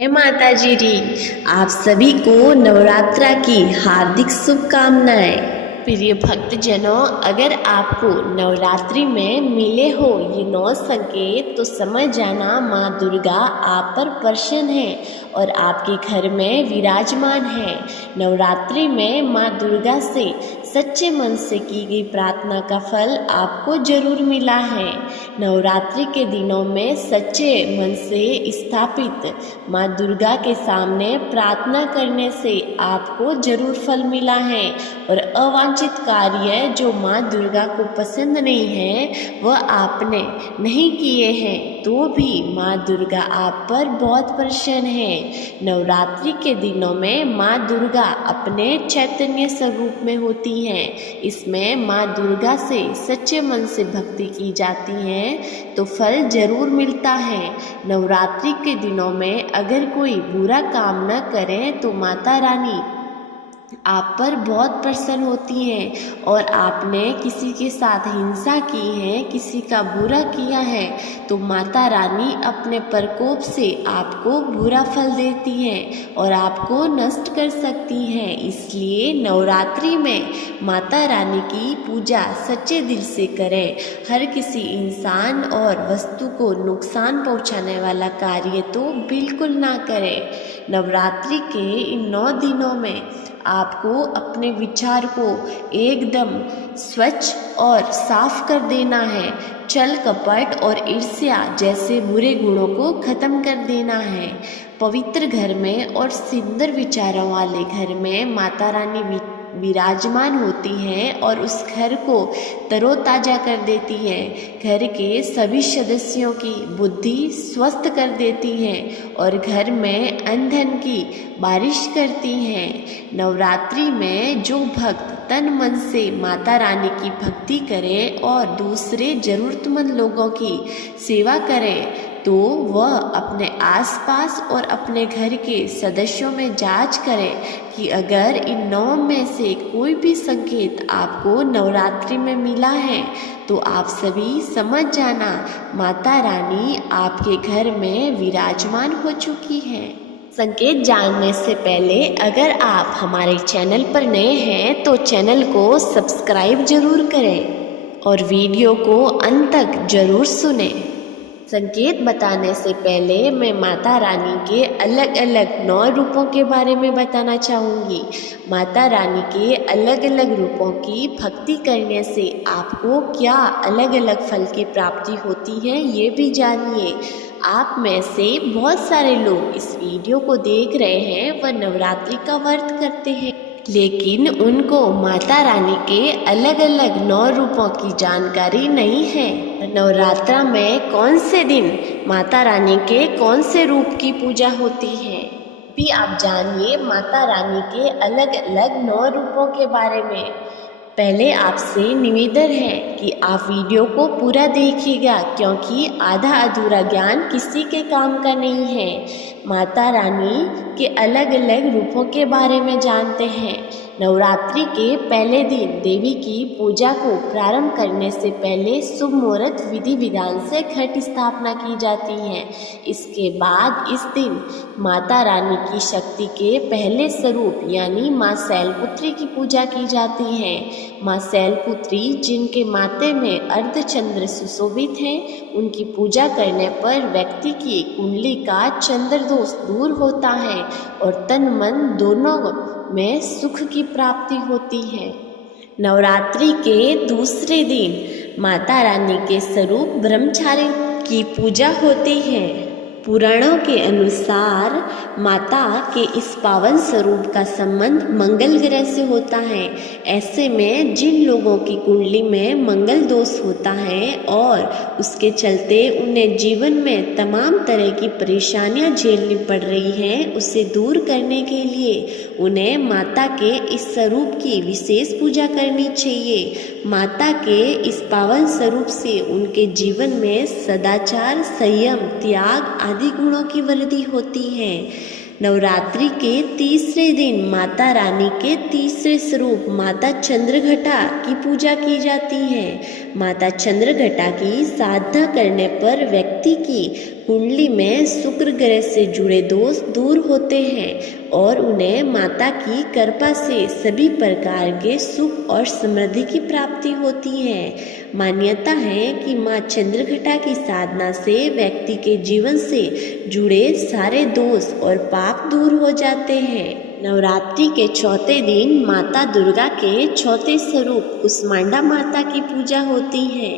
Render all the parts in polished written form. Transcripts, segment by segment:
हे माता जी, आप सभी को नवरात्रा की हार्दिक शुभकामनाएं। प्रिय भक्तजनों, अगर आपको नवरात्रि में मिले हो ये 9 संकेत तो समझ जाना माँ दुर्गा आप पर प्रसन्न है और आपके घर में विराजमान है। नवरात्रि में माँ दुर्गा से सच्चे मन से की गई प्रार्थना का फल आपको जरूर मिला है। नवरात्रि के दिनों में सच्चे मन से स्थापित माँ दुर्गा के सामने प्रार्थना करने से आपको जरूर फल मिला है और अवांछित कार्य जो माँ दुर्गा को पसंद नहीं है वह आपने नहीं किए हैं तो भी माँ दुर्गा आप पर बहुत प्रसन्न है। नवरात्रि के दिनों में माँ दुर्गा अपने चैतन्य स्वरूप में होती हैं। इसमें माँ दुर्गा से सच्चे मन से भक्ति की जाती है तो फल जरूर मिलता है। नवरात्रि के दिनों में अगर कोई बुरा काम न करे तो माता रानी आप पर बहुत प्रसन्न होती हैं और आपने किसी के साथ हिंसा की है, किसी का बुरा किया है तो माता रानी अपने प्रकोप से आपको बुरा फल देती हैं और आपको नष्ट कर सकती हैं। इसलिए नवरात्रि में माता रानी की पूजा सच्चे दिल से करें। हर किसी इंसान और वस्तु को नुकसान पहुंचाने वाला कार्य तो बिल्कुल ना करें। नवरात्रि के इन 9 दिनों में आपको अपने विचार को एकदम स्वच्छ और साफ कर देना है। छल कपट और ईर्ष्या जैसे बुरे गुणों को खत्म कर देना है। पवित्र घर में और सुंदर विचारों वाले घर में माता रानी विराजमान होती हैं और उस घर को तरोताजा कर देती हैं। घर के सभी सदस्यों की बुद्धि स्वस्थ कर देती हैं और घर में अन्न धन की बारिश करती हैं। नवरात्रि में जो भक्त तन मन से माता रानी की भक्ति करें और दूसरे जरूरतमंद लोगों की सेवा करें तो वह अपने आसपास और अपने घर के सदस्यों में जांच करें कि अगर इन 9 में से कोई भी संकेत आपको नवरात्रि में मिला है तो आप सभी समझ जाना माता रानी आपके घर में विराजमान हो चुकी हैं। संकेत जानने से पहले अगर आप हमारे चैनल पर नए हैं तो चैनल को सब्सक्राइब जरूर करें और वीडियो को अंत तक जरूर सुनें। संकेत बताने से पहले मैं माता रानी के अलग अलग 9 रूपों के बारे में बताना चाहूँगी। माता रानी के अलग अलग रूपों की भक्ति करने से आपको क्या अलग अलग फल की प्राप्ति होती है ये भी जानिए। आप में से बहुत सारे लोग इस वीडियो को देख रहे हैं वह नवरात्रि का व्रत करते हैं लेकिन उनको माता रानी के अलग अलग 9 रूपों की जानकारी नहीं है। नवरात्रा में कौन से दिन माता रानी के कौन से रूप की पूजा होती है भी आप जानिए माता रानी के अलग अलग 9 रूपों के बारे में। पहले आपसे निवेदन है कि आप वीडियो को पूरा देखिएगा क्योंकि आधा अधूरा ज्ञान किसी के काम का नहीं है। माता रानी के अलग अलग रूपों के बारे में जानते हैं। नवरात्रि के पहले दिन देवी की पूजा को प्रारंभ करने से पहले शुभ मुहूर्त विधि विधान से घट स्थापना की जाती है। इसके बाद इस दिन माता रानी की शक्ति के पहले स्वरूप यानी माँ शैलपुत्री की पूजा की जाती है। माँ शैलपुत्री जिनके माथे में अर्धचंद्र सुशोभित है उनकी पूजा करने पर व्यक्ति की कुंडली का चंद्र दोष दूर होता है और तन मन दोनों में सुख की प्राप्ति होती है। नवरात्रि के दूसरे दिन माता रानी के स्वरूप ब्रह्मचारी की पूजा होती है। पुराणों के अनुसार माता के इस पावन स्वरूप का संबंध मंगल ग्रह से होता है। ऐसे में जिन लोगों की कुंडली में मंगल दोष होता है और उसके चलते उन्हें जीवन में तमाम तरह की परेशानियां झेलनी पड़ रही हैं उसे दूर करने के लिए उन्हें माता के इस स्वरूप की विशेष पूजा करनी चाहिए। माता के इस पावन स्वरूप से उनके जीवन में सदाचार, संयम, त्याग आदि गुणों की वृद्धि होती है। नवरात्रि के तीसरे दिन माता रानी के तीसरे स्वरूप माता चंद्रघटा की पूजा की जाती है। माता चंद्रघटा की साधना करने पर व्यक्ति व्यक्ति की कुंडली में शुक्र ग्रह से जुड़े दोष दूर होते हैं और उन्हें माता की कृपा से सभी प्रकार के सुख और समृद्धि की प्राप्ति होती है। मान्यता है कि माँ चंद्रघटा की साधना से व्यक्ति के जीवन से जुड़े सारे दोष और पाप दूर हो जाते हैं। नवरात्रि के चौथे दिन माता दुर्गा के चौथे स्वरूप कुष्मांडा माता की पूजा होती है।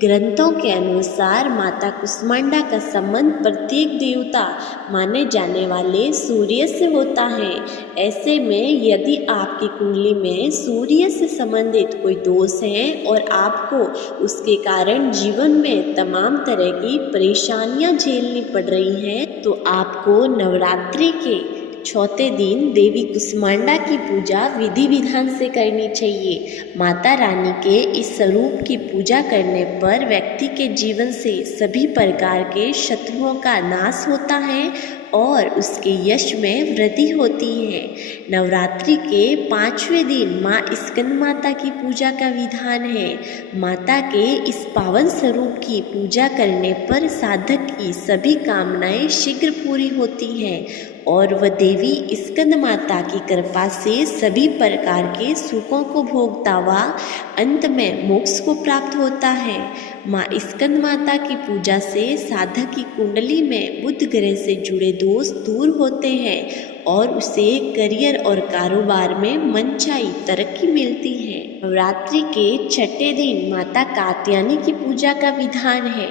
ग्रंथों के अनुसार माता कुष्मांडा का संबंध प्रत्येक देवता माने जाने वाले सूर्य से होता है। ऐसे में यदि आपकी कुंडली में सूर्य से संबंधित कोई दोष है और आपको उसके कारण जीवन में तमाम तरह की परेशानियां झेलनी पड़ रही हैं, तो आपको नवरात्रि के चौथे दिन देवी कुष्मांडा की पूजा विधि विधान से करनी चाहिए। माता रानी के इस स्वरूप की पूजा करने पर व्यक्ति के जीवन से सभी प्रकार के शत्रुओं का नाश होता है और उसके यश में वृद्धि होती है। नवरात्रि के 5वें दिन माँ स्कंद माता की पूजा का विधान है। माता के इस पावन स्वरूप की पूजा करने पर साधक की सभी कामनाएं शीघ्र पूरी होती हैं और वह देवी स्कंद माता की कृपा से सभी प्रकार के सुखों को भोगता हुआ अंत में मोक्ष को प्राप्त होता है। माँ स्कंद माता की पूजा से साधक की कुंडली में बुध ग्रह से जुड़े दोष दूर होते हैं और उसे करियर और कारोबार में मनचाही तरक्की मिलती है। नवरात्रि के छठे दिन माता कात्यायनी की पूजा का विधान है।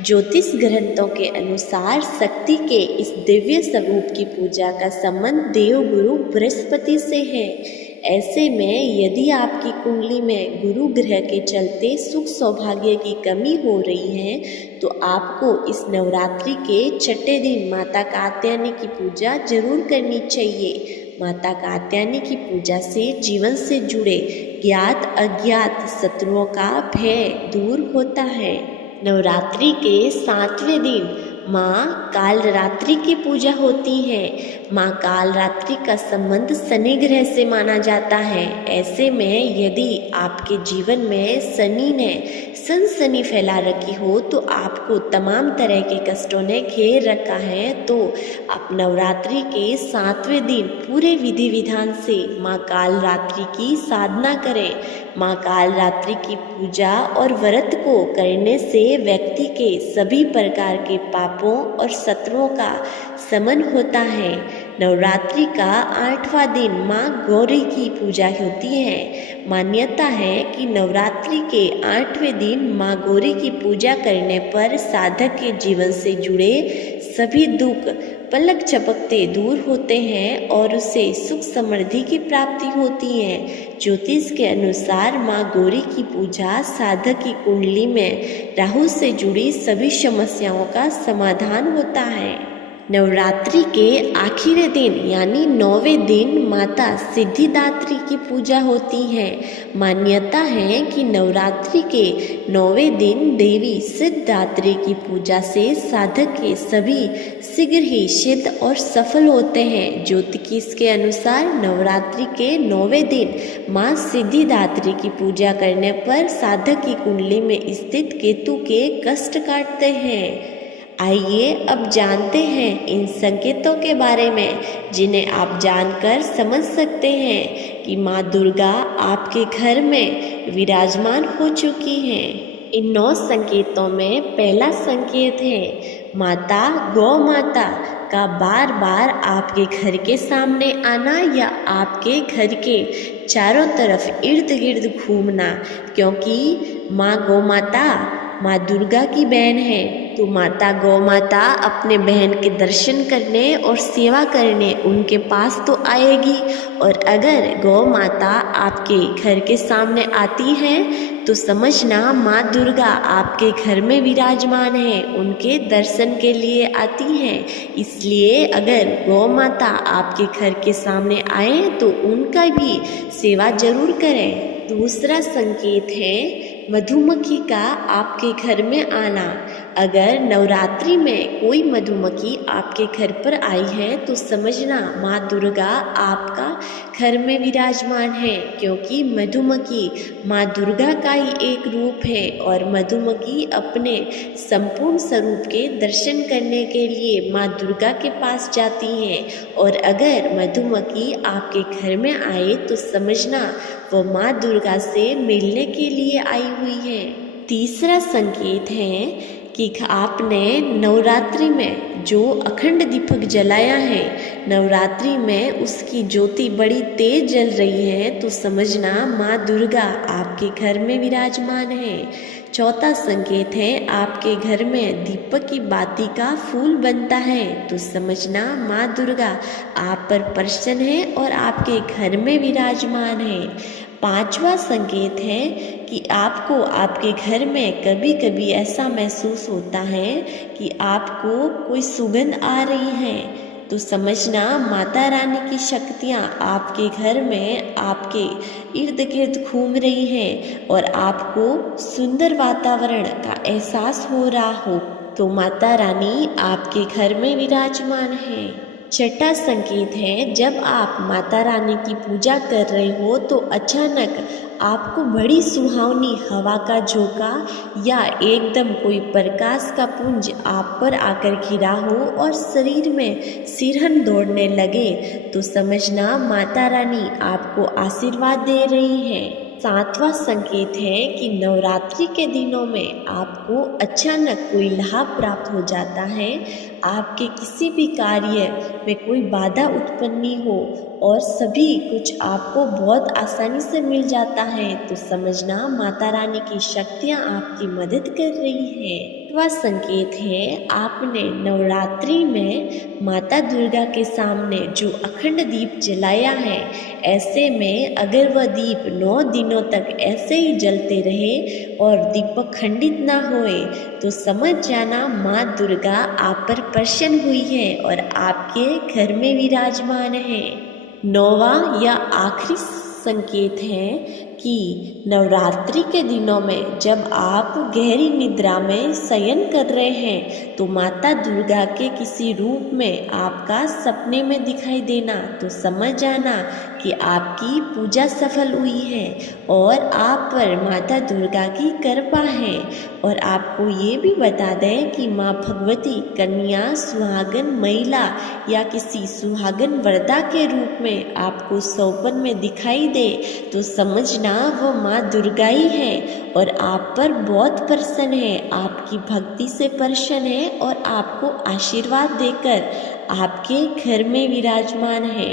ज्योतिष ग्रंथों के अनुसार शक्ति के इस दिव्य स्वरूप की पूजा का संबंध देवगुरु बृहस्पति से है। ऐसे में यदि आपकी कुंडली में गुरु ग्रह के चलते सुख सौभाग्य की कमी हो रही है, तो आपको इस नवरात्रि के छठे दिन माता कात्यायनी की पूजा जरूर करनी चाहिए। माता कात्यायनी की पूजा से जीवन से जुड़े ज्ञात अज्ञात शत्रुओं का भय दूर होता है। नवरात्रि के 7वें दिन माँ कालरात्रि की पूजा होती है। माँ कालरात्रि का संबंध शनि ग्रह से माना जाता है। ऐसे में यदि आपके जीवन में शनि ने सनसनी फैला रखी हो, तो आपको तमाम तरह के कष्टों ने घेर रखा है, तो आप नवरात्रि के 7वें दिन पूरे विधि विधान से माँ कालरात्रि की साधना करें। माँ कालरात्रि की पूजा और व्रत को करने से व्यक्ति के सभी प्रकार के पापों और शत्रुओं का शमन होता है। नवरात्रि का 8वां दिन माँ गौरी की पूजा होती है। मान्यता है कि नवरात्रि के 8वें दिन माँ गौरी की पूजा करने पर साधक के जीवन से जुड़े सभी दुख पलक झपकते दूर होते हैं और उसे सुख समृद्धि की प्राप्ति होती है। ज्योतिष के अनुसार माँ गौरी की पूजा साधक की कुंडली में राहु से जुड़ी सभी समस्याओं का समाधान होता है। नवरात्रि के आखिरी दिन यानी 9वें दिन माता सिद्धिदात्री की पूजा होती है। मान्यता है कि नवरात्रि के 9वें दिन देवी सिद्धिदात्री की पूजा से साधक के सभी शीघ्र ही सिद्ध और सफल होते हैं। ज्योतिष के अनुसार नवरात्रि के 9वें दिन माँ सिद्धिदात्री की पूजा करने पर साधक की कुंडली में स्थित केतु के कष्ट काटते हैं। आइए अब जानते हैं इन संकेतों के बारे में, जिन्हें आप जानकर समझ सकते हैं कि माँ दुर्गा आपके घर में विराजमान हो चुकी हैं। इन 9 संकेतों में पहला संकेत है माता गौ माता का बार बार आपके घर के सामने आना या आपके घर के चारों तरफ इर्द गिर्द घूमना, क्योंकि माँ गौ माता माँ दुर्गा की बहन है, तो माता गौ माता अपने बहन के दर्शन करने और सेवा करने उनके पास तो आएगी। और अगर गौ माता आपके घर के सामने आती है तो समझना माँ दुर्गा आपके घर में विराजमान है, उनके दर्शन के लिए आती हैं। इसलिए अगर गौ माता आपके घर के सामने आए तो उनका भी सेवा जरूर करें। दूसरा संकेत है मधुमक्खी का आपके घर में आना। अगर नवरात्रि में कोई मधुमक्खी आपके घर पर आई है तो समझना माँ दुर्गा आपका घर में विराजमान है, क्योंकि मधुमक्खी माँ दुर्गा का ही एक रूप है और मधुमक्खी अपने संपूर्ण स्वरूप के दर्शन करने के लिए माँ दुर्गा के पास जाती हैं। और अगर मधुमक्खी आपके घर में आए तो समझना वो माँ दुर्गा से मिलने के लिए आई हुई है। तीसरा संकेत है कि आपने नवरात्रि में जो अखंड दीपक जलाया है, नवरात्रि में उसकी ज्योति बड़ी तेज जल रही है, तो समझना माँ दुर्गा आपके घर में विराजमान है। चौथा संकेत है आपके घर में दीपक की बाती का फूल बनता है, तो समझना माँ दुर्गा आप पर प्रसन्न है और आपके घर में विराजमान है। पांचवा संकेत है कि आपको आपके घर में कभी कभी ऐसा महसूस होता है कि आपको कोई सुगंध आ रही है, तो समझना माता रानी की शक्तियाँ आपके घर में आपके इर्द गिर्द घूम रही हैं और आपको सुंदर वातावरण का एहसास हो रहा हो, तो माता रानी आपके घर में विराजमान है। छठा संकेत है जब आप माता रानी की पूजा कर रहे हो तो अचानक आपको बड़ी सुहावनी हवा का झोंका या एकदम कोई प्रकाश का पुंज आप पर आकर गिरा हो और शरीर में सिरहन दौड़ने लगे, तो समझना माता रानी आपको आशीर्वाद दे रही है। सातवां संकेत है कि नवरात्रि के दिनों में आपको अचानक कोई लाभ प्राप्त हो जाता है, आपके किसी भी कार्य में कोई बाधा उत्पन्न नहीं हो और सभी कुछ आपको बहुत आसानी से मिल जाता है, तो समझना माता रानी की शक्तियाँ आपकी मदद कर रही हैं। वह संकेत है आपने नवरात्रि में माता दुर्गा के सामने जो अखंड दीप जलाया है, ऐसे में अगर वह दीप 9 दिनों तक ऐसे ही जलते रहे और दीपक खंडित ना होए, तो समझ जाना माँ दुर्गा आप पर प्रसन्न हुई है और आपके घर में विराजमान है। 9वां या आखिरी संकेत है कि नवरात्रि के दिनों में जब आप गहरी निद्रा में शयन कर रहे हैं तो माता दुर्गा के किसी रूप में आपका सपने में दिखाई देना, तो समझ जाना कि आपकी पूजा सफल हुई है और आप पर माता दुर्गा की कृपा है। और आपको ये भी बता दें कि माँ भगवती कन्या, सुहागन महिला या किसी सुहागन वरदा के रूप में आपको सौपन में दिखाई दे, तो समझना वो माँ दुर्गा ही है और आप पर बहुत प्रसन्न है, आपकी भक्ति से प्रसन्न है और आपको आशीर्वाद देकर आपके घर में विराजमान है।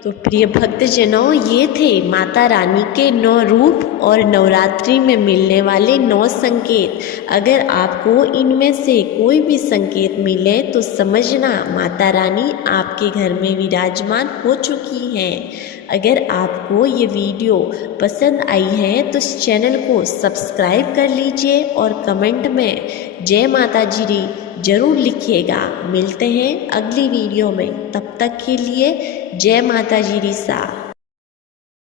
तो प्रिय भक्तजनों, ये थे माता रानी के 9 रूप और नवरात्रि में मिलने वाले 9 संकेत। अगर आपको इनमें से कोई भी संकेत मिले तो समझना माता रानी आपके घर में विराजमान हो चुकी हैं। अगर आपको ये वीडियो पसंद आई है तो इस चैनल को सब्सक्राइब कर लीजिए और कमेंट में जय माता जी दी जरूर लिखिएगा। मिलते हैं अगली वीडियो में, तब तक के लिए जय माता जी दी सा।